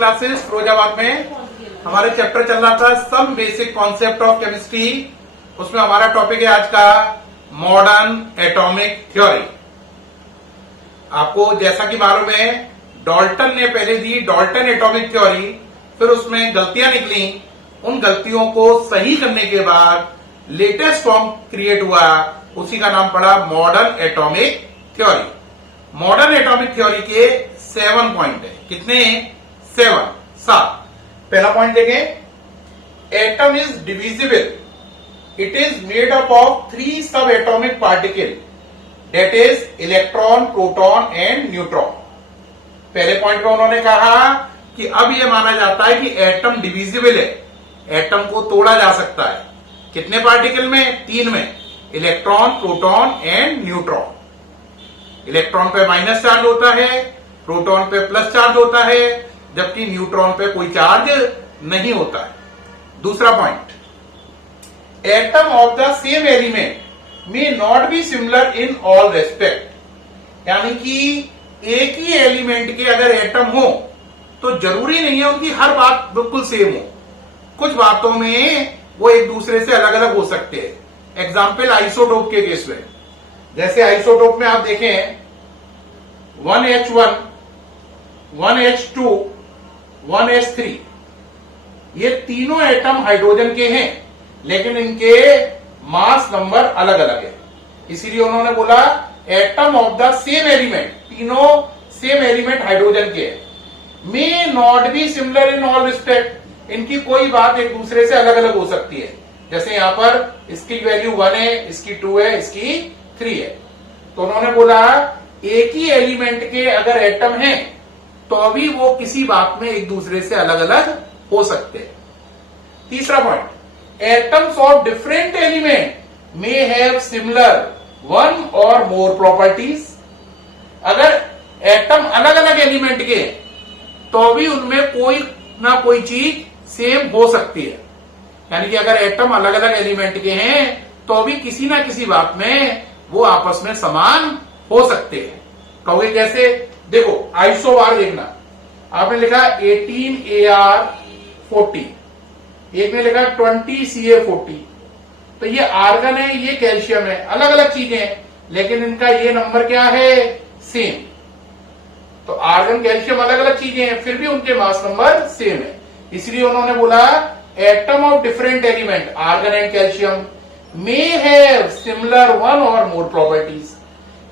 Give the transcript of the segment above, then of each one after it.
Classes Firozabad में हमारे chapter चल रहा था some basic concept of chemistry. उसमें हमारा टॉपिक है आज का मॉडर्न एटॉमिक थ्योरी। आपको जैसा कि मालूम है डाल्टन ने पहले दी डाल्टन एटॉमिक थ्योरी, फिर उसमें गलतियां निकली। उन गलतियों को सही करने के बाद लेटेस्ट फॉर्म क्रिएट हुआ, उसी का नाम पड़ा modern atomic theory. Modern atomic theory के 7 पॉइंट है। कितने? 7। पहला पॉइंट देखें, atom is divisible, it is made up of 3 सब atomic particle, that is electron, proton and neutron. पहले पॉइंट में उन्होंने कहा कि अब यह माना जाता है कि एटम डिविजिबल है, एटम को तोड़ा जा सकता है। कितने पार्टिकल में? 3 में, electron, proton and neutron. Electron पे माइनस चार्ज होता है, प्रोटॉन पे प्लस चार्ज होता है, जबकि न्यूट्रॉन पे कोई चार्ज नहीं होता है। दूसरा point, atom of the same element may not be similar in all respect, यानी कि एक ही एलिमेंट के अगर एटम हो तो जरूरी नहीं है उनकी हर बात बिल्कुल सेम हो। कुछ बातों में वो एक दूसरे से अलग अलग हो सकते हैं। एग्जाम्पल आइसोटोप के केस में, जैसे आइसोटोप में आप देखें 1H1, 1H2, 1H3, ये तीनों एटम हाइड्रोजन के हैं, लेकिन इनके मास नंबर अलग अलग है। इसीलिए उन्होंने बोला atom of the same element, तीनों सेम एलिमेंट हाइड्रोजन के हैं, may not be similar in all respect, इनकी कोई बात एक दूसरे से अलग अलग हो सकती है। जैसे यहां पर इसकी वैल्यू 1 है, इसकी 2 है, इसकी 3 है। तो उन्होंने बोला एक ही एलिमेंट के अगर एटम हैं तो अभी वो किसी बात में एक दूसरे से अलग अलग हो सकते हैं। तीसरा point, atoms of different element may have similar 1 or more properties. अगर एटम अलग अलग एलिमेंट के तो भी उनमें कोई ना कोई चीज सेम हो सकती है, यानी कि अगर एटम अलग अलग एलिमेंट के हैं तो भी किसी ना किसी बात में वो आपस में समान हो सकते हैं। कहोगे कैसे? देखो आइसोबार देखना, आपने लिखा 18Ar40, एक ने लिखा 20Ca40, तो ये आर्गन है, ये कैल्शियम है, अलग अलग चीजें हैं, लेकिन इनका ये नंबर क्या है? सेम। तो आर्गन कैल्शियम अलग अलग चीजें हैं, फिर भी उनके मास नंबर सेम है। इसलिए उन्होंने बोला atom of different element, argon and calcium, may have similar 1 or more properties,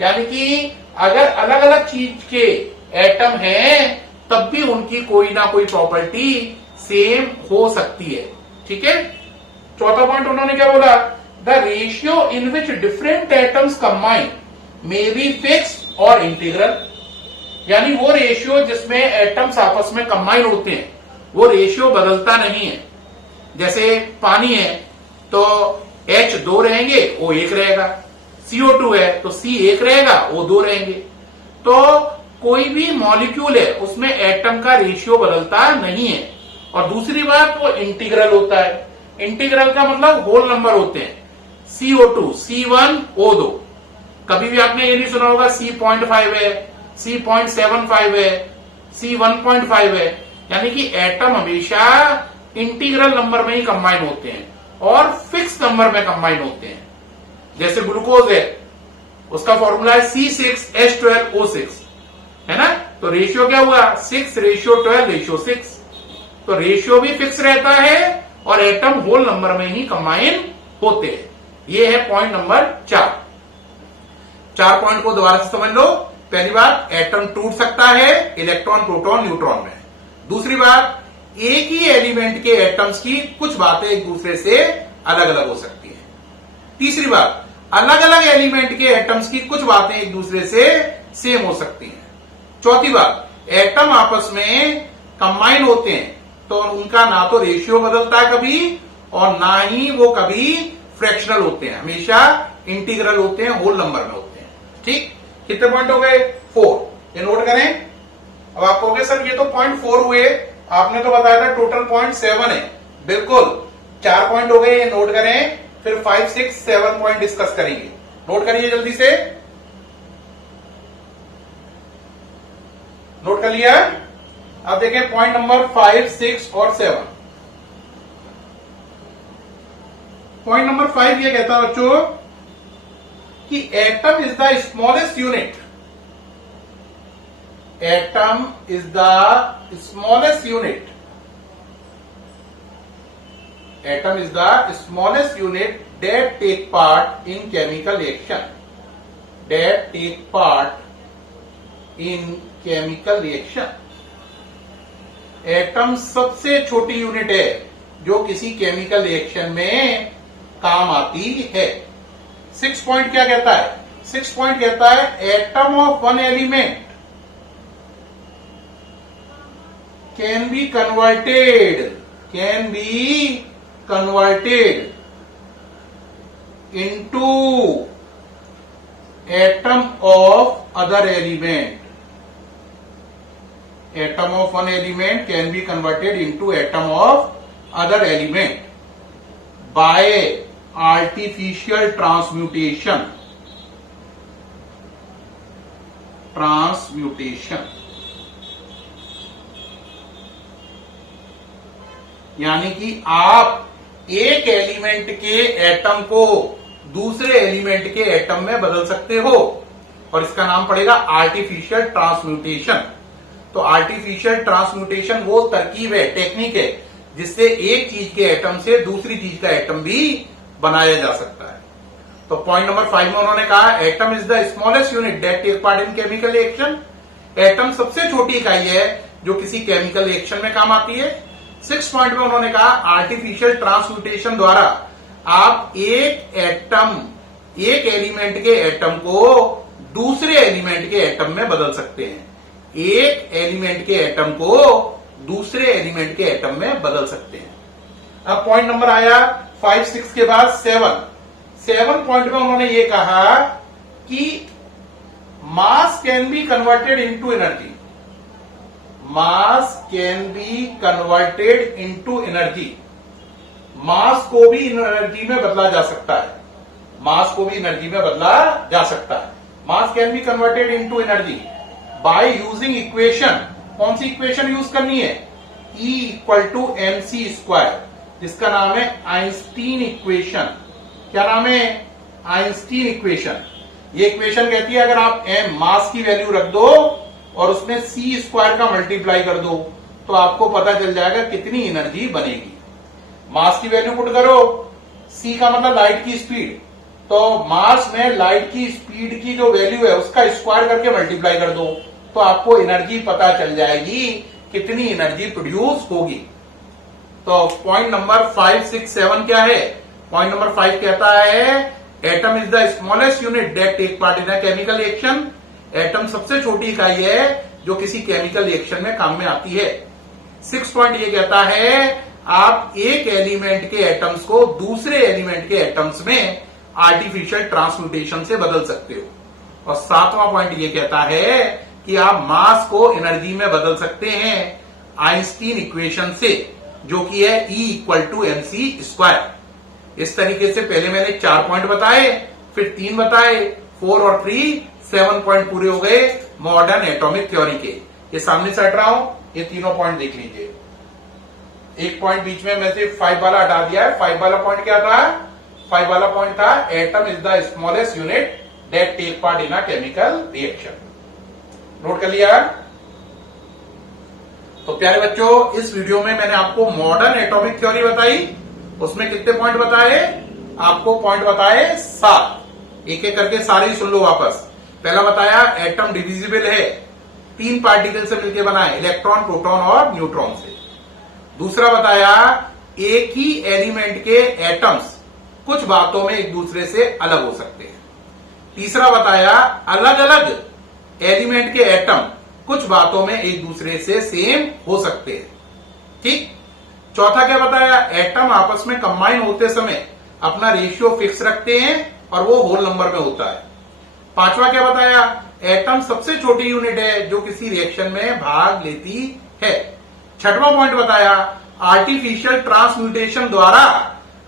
यानी कि अगर अलग अलग चीज के एटम हैं तब भी उनकी कोई ना कोई प्रॉपर्टी सेम हो सकती है। ठीक है। चौथा पॉइंट उन्होंने क्या बोला? The ratio in which different atoms combine may be fixed और इंटीग्रल, यानी वो रेशियो जिसमें एटम्स आपस में कंबाइन होते हैं वो रेशियो बदलता नहीं है। जैसे पानी है तो H 2 रहेंगे, O 1 रहेगा, CO2 है तो C 1 रहेगा, O 2 रहेंगे। तो कोई भी मॉलिक्यूल है उसमें एटम का रेशियो बदलता नहीं है। और दूसरी बात, वो इंटीग्रल होता है। इंटीग्रल का मतलब होल नंबर होते हैं, CO2, C1, O2। कभी भी आपने ये नहीं सुना होगा C.5 है, C.75 है, C1.5 है, यानी कि एटम हमेशा इंटीग्रल नंबर में ही कंबाइन होते हैं और फिक्स नंबर में कंबाइन होते हैं। जैसे ग्लूकोज है, उसका फॉर्मूला है C6H12O6, है ना? तो रेशियो क्या हुआ? 6:12:6। तो रेशियो भी फिक्स रहता है और एटम होल नंबर में ही कंबाइन होते हैं। ये है पॉइंट नंबर 4। 4 पॉइंट को दोबारा से समझ लो। पहली बात, एटम टूट सकता है इलेक्ट्रॉन, प्रोटॉन, न्यूट्रॉन में। दूसरी बात, एक ही एलिमेंट के एटम्स की कुछ बातें एक दूसरे से अलग अलग हो सकती हैं। तीसरी बात, अलग अलग एलिमेंट के एटम्स की कुछ बातें एक दूसरे से सेम हो सकती हैं। चौथी बात, एटम आपस में कंबाइन होते हैं तो उनका ना तो रेशियो बदलता है कभी और ना ही वो कभी फ्रैक्शनल होते हैं, हमेशा इंटीग्रल होते हैं, होल नंबर में होते हैं। ठीक, कितने पॉइंट हो गए? 4। ये नोट करें। अब आप कहोगे सर ये तो पॉइंट 4 हुए, आपने तो बताया था टोटल पॉइंट 7 है। बिल्कुल, 4 पॉइंट हो गए, ये नोट करें। फिर 5, 6, 7 पॉइंट डिस्कस करेंगे। नोट करिए जल्दी से। नोट कर लिया? अब देखें पॉइंट नंबर 5, 6 और 7। पॉइंट नंबर 5 ये कहता है बच्चों कि atom is the smallest unit. Atom is the smallest unit. Atom is the smallest unit that take part in chemical reaction. That take part in chemical reaction. Atom सबसे छोटी unit है जो किसी केमिकल रिएक्शन में काम आती है। 6 point क्या कहता है? 6 पॉइंट कहता है atom of one element can be converted into atom of other element. Atom of one element can be converted into atom of other element by artificial transmutation. यानी कि आप एक एलिमेंट के एटम को दूसरे एलिमेंट के एटम में बदल सकते हो और इसका नाम पड़ेगा आर्टिफिशियल ट्रांसम्यूटेशन। तो आर्टिफिशियल ट्रांसम्यूटेशन वो तरकीब है, टेक्निक है जिससे एक चीज के एटम से दूसरी चीज का एटम भी बनाया जा सकता है। तो पॉइंट नंबर 5 में उन्होंने कहा atom is the smallest unit that take part in chemical reaction. Atom सबसे छोटी इकाई है जो किसी केमिकल रिएक्शन में काम आती है। 6 पॉइंट में उन्होंने कहा आर्टिफिशियल ट्रांसम्यूटेशन द्वारा आप एक एलिमेंट के एटम को दूसरे एलिमेंट के एटम में बदल सकते हैं। एक एलिमेंट के एटम को दूसरे एलिमेंट के एटम में बदल सकते हैं। अब पॉइंट नंबर आया 5, 6 के बाद 7 पॉइंट में उन्होंने ये कहा कि mass can be converted into energy. Mass can be converted into energy. Mass को भी एनर्जी में बदला जा सकता है। मास को भी एनर्जी में बदला जा सकता है। मास can be converted into energy by using equation. कौन सी इक्वेशन यूज करनी है? E = mc², जिसका नाम है आइंस्टीन इक्वेशन। क्या नाम है? Einstein equation. ये इक्वेशन कहती है अगर आप m मास की वैल्यू रख दो और उसमें c² का मल्टीप्लाई कर दो तो आपको पता चल जाएगा कितनी एनर्जी बनेगी। मास की वैल्यू पुट करो, c का मतलब लाइट की स्पीड, तो मास में लाइट की स्पीड की जो वैल्यू है उसका स्क्वायर करके मल्टीप्लाई कर दो तो आपको एनर्जी पता चल जाएगी कितनी एनर्जी प्रोड्यूस होगी। तो पॉइंट नंबर 5, 6, 7 क्या है? पॉइंट नंबर 5 कहता है atom is the smallest unit that take part in a chemical reaction. Atom सबसे छोटी इकाई है जो किसी केमिकल रिएक्शन में काम में आती है। 6 पॉइंट ये कहता है आप एक एलिमेंट के एटम्स को दूसरे एलिमेंट के एटम्स में आर्टिफिशियल ट्रांसम्यूटेशन से बदल सकते हो। और 7वां पॉइंट ये कहता है कि आप मास को एनर्जी में बदल सकते हैं आइंस्टीन इक्वेशन से, जो कि है E = mc²। इस तरीके से पहले मैंने 4 पॉइंट बताए, फिर 3 बताए, 4 और 3, 7 पॉइंट पूरे हो गए मॉडर्न एटॉमिक थ्योरी के। ये सामने से हट रहा हूं, ये तीनों पॉइंट देख लीजिए। एक पॉइंट बीच में मैं से 5 वाला हटा दिया है। 5 वाला पॉइंट क्या था? 5 वाला पॉइंट था atom is the smallest unit that take part in a chemical reaction. Note कर लिया? तो प्यारे बच्चों, इस वीडियो में मैंने आपको मॉडर्न एटॉमिक थ्योरी बताई। उसमें कितने पॉइंट बताए? आपको पॉइंट बताए 7। एक एक करके सारे ही सुन लो वापस। पहला बताया एटम डिविजिबल है, 3 पार्टिकल से मिलकर बना है, इलेक्ट्रॉन, प्रोटॉन और न्यूट्रॉन से। दूसरा बताया एक ही एलिमेंट के एटम्स कुछ बातों में एक दूसरे से अलग हो सकते हैं। तीसरा बताया अलग अलग एलिमेंट के एटम कुछ बातों में एक दूसरे से सेम हो सकते हैं। ठीक। चौथा क्या बताया? एटम आपस में कंबाइन होते समय अपना रेशियो फिक्स रखते हैं और वो होल नंबर में होता है। 5वां क्या बताया? एटम सबसे छोटी यूनिट है जो किसी रिएक्शन में भाग लेती है। 6वां पॉइंट बताया आर्टिफिशियल ट्रांसम्यूटेशन द्वारा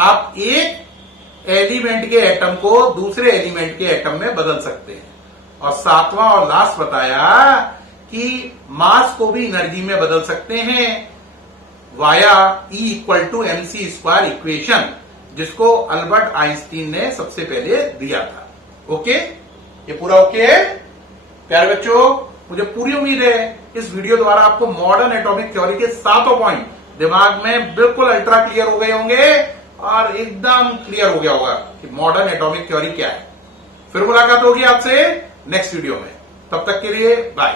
आप एक एलिमेंट के एटम को दूसरे एलिमेंट के एटम में बदल सकते हैं। और 7वां और लास्ट बताया कि मास को भी एनर्जी में बदल सकते हैं वाया E=mc² इक्वेशन, जिसको अल्बर्ट आइंस्टीन ने सबसे पहले दिया था। ओके, ये पूरा ओके है प्यारे बच्चों? मुझे पूरी उम्मीद है इस वीडियो द्वारा आपको मॉडर्न एटॉमिक थ्योरी के सातों पॉइंट दिमाग में बिल्कुल अल्ट्रा क्लियर हो गए होंगे और एकदम क्लियर हो गया होगा कि मॉडर्न एटॉमिक थ्योरी क्या है। फिर मुलाकात होगी आपसे नेक्स्ट वीडियो में, तब तक के लिए बाय।